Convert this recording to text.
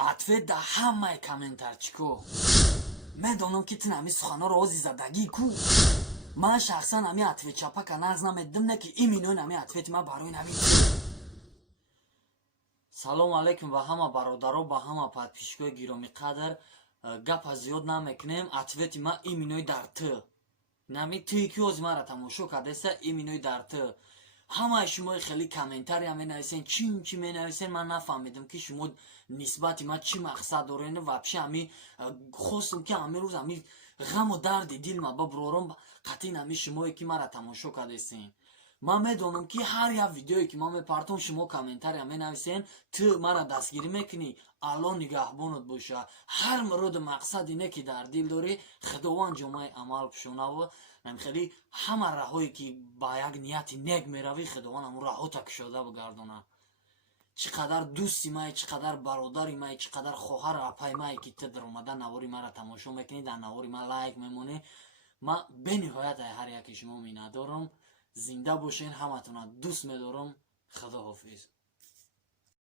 عطفه ده همه کامنتر کو میدونم که تن همی سخانا رازی زدگی کو من شخصا همی عطفه چپا که نرز نمیدم نه که این مینون همی عطفه ما باروین همی سلام علیکم به همه برادرها به همه подписчикои گرامی قدر گپ زیاد نمیکنیم عطفه ما این مینوی در تو نمی توی که از مرا تماشا کردسته این مینوی در تو همه شما خیلی کامنتاری هم نویسین چی می نویسین من نفهمیدم که شما نسبت ما چی مقصد دارین و بشه همی خواستم که همی روز همی غم و درد دل ما ببرارم قطعی همی شما که مرا تماشا کردسین من میدونم که هر یک ویدیویی که من میپرتم شما کامنتاری هم نویسین تو مرا دستگیری میکنی الان نگهبانت باشه هر مورد مقصد اینه که در دل داری خداوند جمعه عمل بشونه و خیلی همه راهایی که با یک نیت نیک میروی خداوند همون راهو تا کشاده بگردونه چقدر دوستی مای چقدر برادری مای چقدر خواهر اپای مای که تو در اومدن نواری مرا تماشا میکنی در نواری من لایک میمونی من به نهایت هر یکی شما میندارم زنده باشین همتون دوست میدارم خدا حافظ